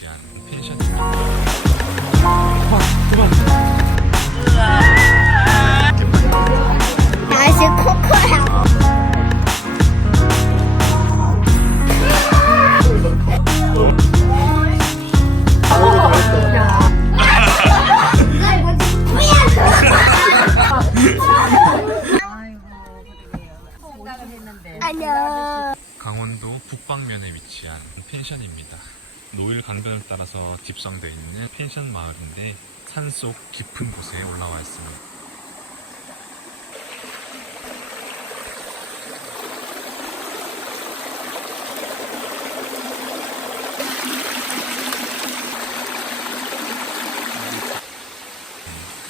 위치한 펜션입니다. 다시 코코라고. 안녕. 강원도 북방면에 위치한 펜션입니다. 노일 강변을 따라서 집성되어 있는 펜션 마을인데 산속 깊은 곳에 올라와 있습니다.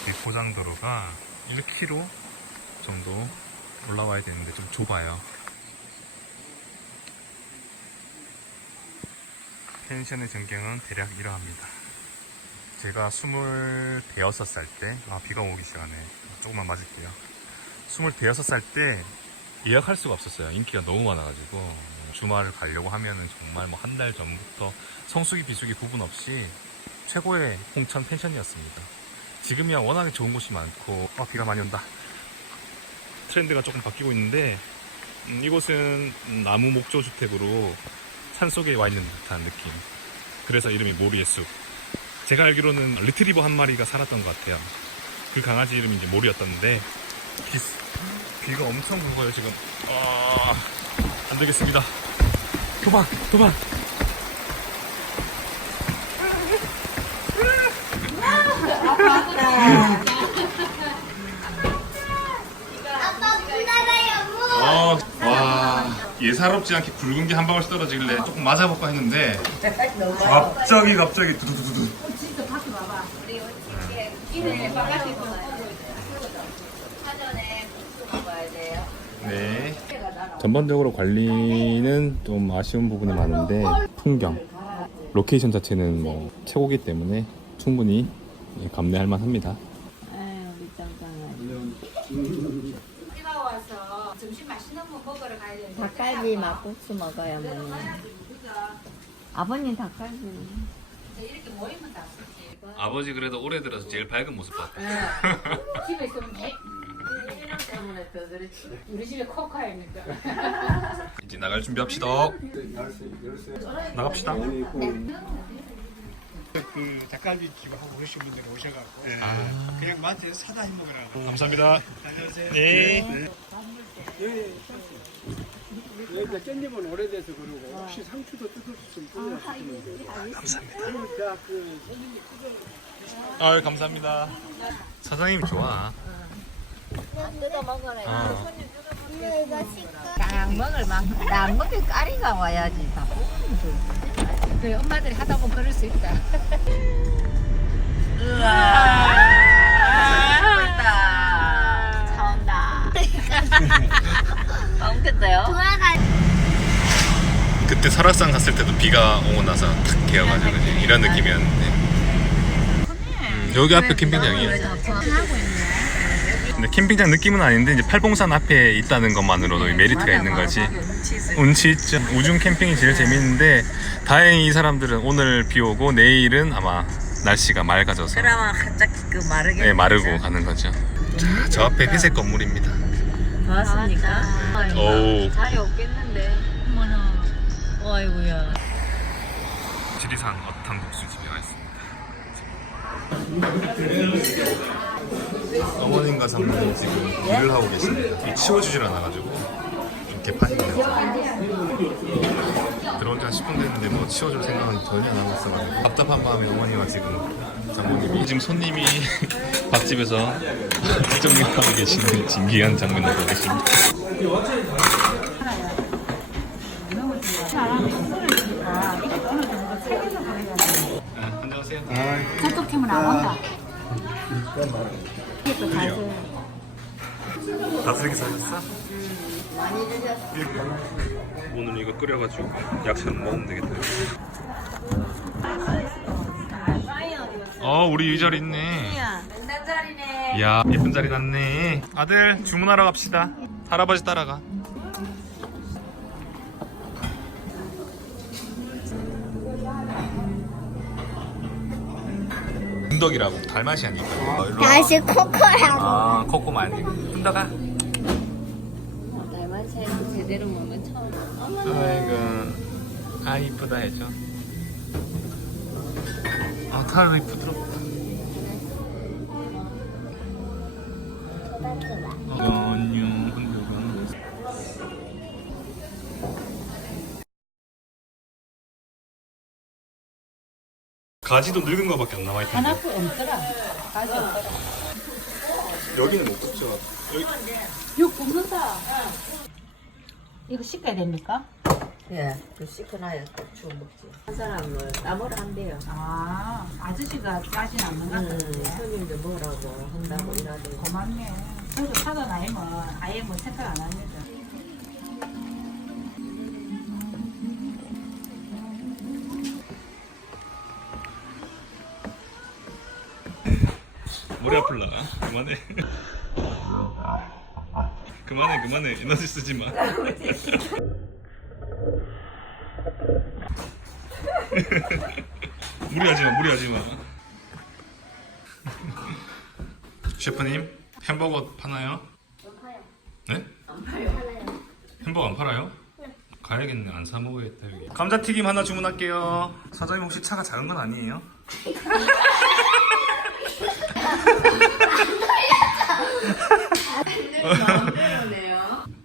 이 고장도로가 1km 정도 올라와야 되는데 좀 좁아요. 펜션의 전경은 대략 이러합니다. 제가 26살 때, 아, 비가 오기 시작하네. 조금만 맞을게요. 26살 때 예약할 수가 없었어요. 인기가 너무 많아가지고. 주말을 가려고 하면은 정말 뭐 한 달 전부터 성수기, 비수기 구분 없이 최고의 홍천 펜션이었습니다. 지금이야 워낙에 좋은 곳이 많고, 아, 비가 많이 온다. 트렌드가 조금 바뀌고 있는데, 음, 이곳은 나무 목조 주택으로 산속에 와 있는 듯한 느낌. 그래서 이름이 모리의 숲. 제가 알기로는 리트리버 한 마리가 살았던 것 같아요. 그 강아지 이름이 이제 모리였던데 비, 비가 엄청 불어요 지금. 아, 안 되겠습니다. 도망, 도망. 아빠 문 닫아요 문. 어, 와, 예사롭지 않게 굵은 게 한 방울씩 떨어지길래 조금 맞아볼까 했는데 갑자기 갑자기 두두두두. 네. 전반적으로 관리는 좀 아쉬운 부분이 많은데 풍경, 로케이션 자체는 뭐 최고기 때문에 충분히 예, 감내할 만합니다. 비가 와서 점심 맛있는 거 먹으러 가야 되는데 닭갈비 막국수 먹어요, 어머니. 아버님 닭갈비. 이렇게 모이면 다 쓰지 아버지 그래도 올해 들어서 제일 밝은 모습 봤다. 집에 있으면 개 이런 때문에 더 그렇지 우리 집에 코카입니까 이제 나갈 준비합시다. 나갑시다. 그 닭갈비 집 하고 그러신 분들 오셔갖고 아. 그냥 마트에서 사다 해 먹으라고 감사합니다. 안녕하세요 네. 여기가 깻잎은 오래돼서 그러고 혹시 상추도 뜯을 수 있으면 감사합니다 그러니까 그아 감사합니다. 사장님이 좋아. 뜯어 먹어라. 어. 딱 먹을 만. 딱 먹을 까리가 와야지. 다그 엄마들이 하다 보면 그럴 수 있다 맛있 맛있겠어요? 돌아가. 그때 설악산 갔을 때도 비가 오고 나서 탁 개어가지고 그지? 이런 느낌이었는데. 음, 여기 앞에 캠핑장이에요. 근데 캠핑장 느낌은 아닌데 이제 팔봉산 앞에 있다는 것만으로도 메리트가 있는 거지. 운치 있죠. 우중 캠핑이 제일 재밌는데 다행히 이 사람들은 오늘 비 오고 내일은 아마 날씨가 맑아져서 그러면 갑자기 그 마르게. 네, 마르고 가는 거죠. 자, 저 앞에 회색 건물입니다. 좋았습니까? 오. 자리 없겠는데. 어머나. 아이고야. 지리산 어탕국수 집에 와 있습니다. 어머님과 사모님 지금 일을 하고 계십니다. 치워주질 않아가지고 좀 개판이네요. 들어온 지한 10분 됐는데 뭐 치워줄 생각은 전혀 안 하고 있어가지고 답답한 마음에 어머니와 지금 장모님이 지금 손님이 밥집에서 뒷정리를 하고 계시는 진기한 장면을 보고 계십니다. 아, 안녕하세요. 저쪽 팀은 안 온다 다스리게 사셨어? 오늘 이거 끓여가지고 약처럼 먹으면 되겠다. 어, 우리 이 자리 있네. 맨날 자리네 야, 예쁜 자리 났네. 아들, 주문하러 갑시다. 할아버지 따라가. 분덕이라고 달맛이 아니까. 어, 일로 와. 다시 코코라고. 아 코코 말고 분덕아. 달마차에서 제대로 먹는 처음. 아이고 아 이쁘다 해줘. 아 타르 부드럽다. 흔들면. 가지도 늙은 거밖에 안 남아 있던데. 하나도 없더라. 가지 없더라. 여기는 없죠. 여기 육 굽는다. 이거 씻어야 됩니까? 예, 그 시커나야 주워 먹지. 한 사람은 나무를 한대요. 아, 아저씨가 까진 않는 것 음, 같은데. 손님들 뭐라고 한다고 이러대. 고맙네. 저도 사도 나이면 아예 뭐 생각 안 합니다. 머리 아플라. 그만해. 그만해 그만해 에너지 쓰지 마. 무리하지 마 무리하지 마. 셰프님 햄버거 파나요? 네? 안 팔아요. 햄버거 안 팔아요? 가야겠네 안 사 먹어야겠다 여기. 감자튀김 하나 주문할게요. 사장님 혹시 차가 작은 건 아니에요?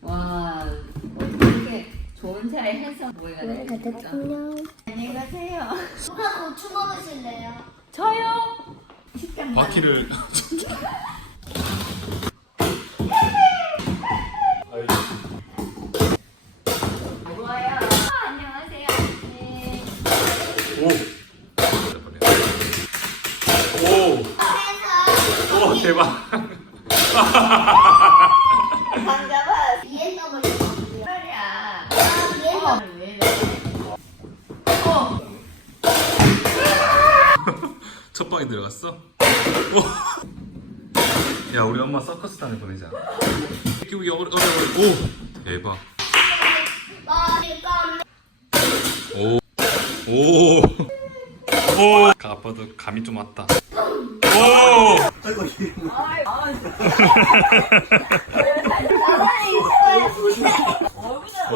와, 이렇게 좋은 차에 해서 뭐야 돼. 대통령. 안녕히 가세요. 누가 고추 먹으실래요? 저요. 바퀴를 안녕하세요. 오. 오. 오 대박. 상자봐. BMW. 말이야. 아, 왜 첫 방에 들어갔어? 오. 야 우리 엄마 서커스단에 보내자. 끼우기 어려 어려 어려. 오 대박. 머리가 오. 오. 오. 아빠도 감이 좀 왔다. 오.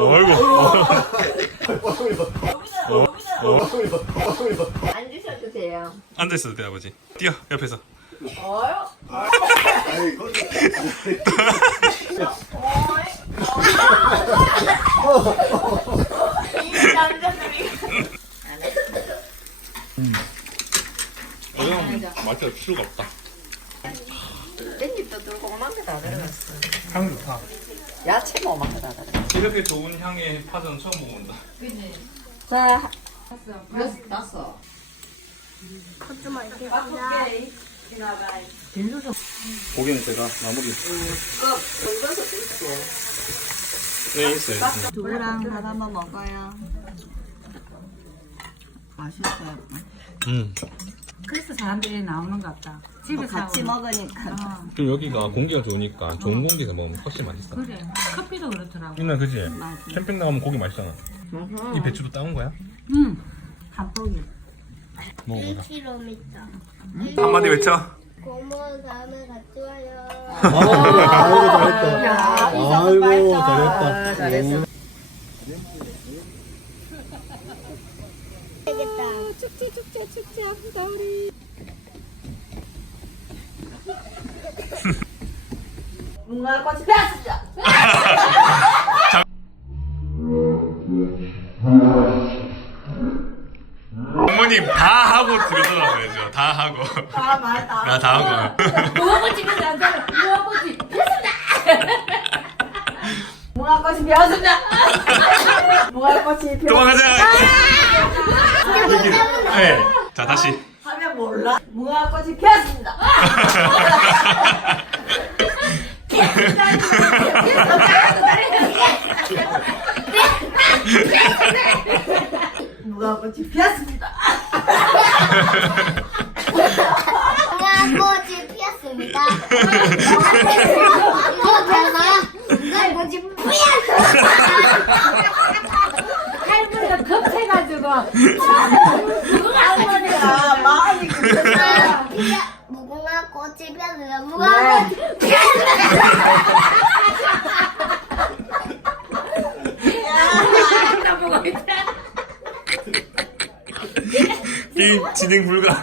어이 구. 앉으셔도 돼요. 앉아 있어도 돼 아버지. 뛰어 옆에서. 어영 맛이 필요가 없다. 깻잎도 들고 오만 게 다 들어갔어. 향 좋다. 야채 뭐 오만 게 다 들어갔어. 이렇게 좋은 향의 파전 처음 먹 자, 몇 났어? 고기는 제가 마무리. 네 있어요. 두부랑 하나만 먹어요. 맛있어요. 음. 그래서 사람들이 나오는 것 같다. 집에서 같이 하고. 먹으니까. 어, 그럼 여기가 공기가 좋으니까 좋은 공기에서 먹으면 훨씬 맛있어. 그래. 커피도 그렇더라고. 누나 그지? 캠핑 나가면 고기 맛있잖아. 이 배추도 따온 거야? 응. 먹어보자. 1km. 한마디 외쳐. 고모 다음에 같이 와요. 아이고 잘했다. 잘했어. 되겠다. 축제 축제 축제 합시다 우리. 무궁화꽃이 피었습니다. 어머님 다 하고 들어서라고야죠. 다 하고. 아, 맞다. 나다 하고. 무아버지 그래서 앉아. 무아버지. 무궁화꽃이 피었습니다. 무궁화꽃이 피었습니다. 도망가자. 네. 자 다시. 하면 몰라. 무궁화꽃이 피었습니다. 무궁화꽃이 피었습니다. 또 변호야? 나 뭔지 뭐야? 할머니가 급해가지고 누가 안 거네요. 마음이 무궁화 꽃이 피었네요. 무궁화 꽃이 게임 진행 불가.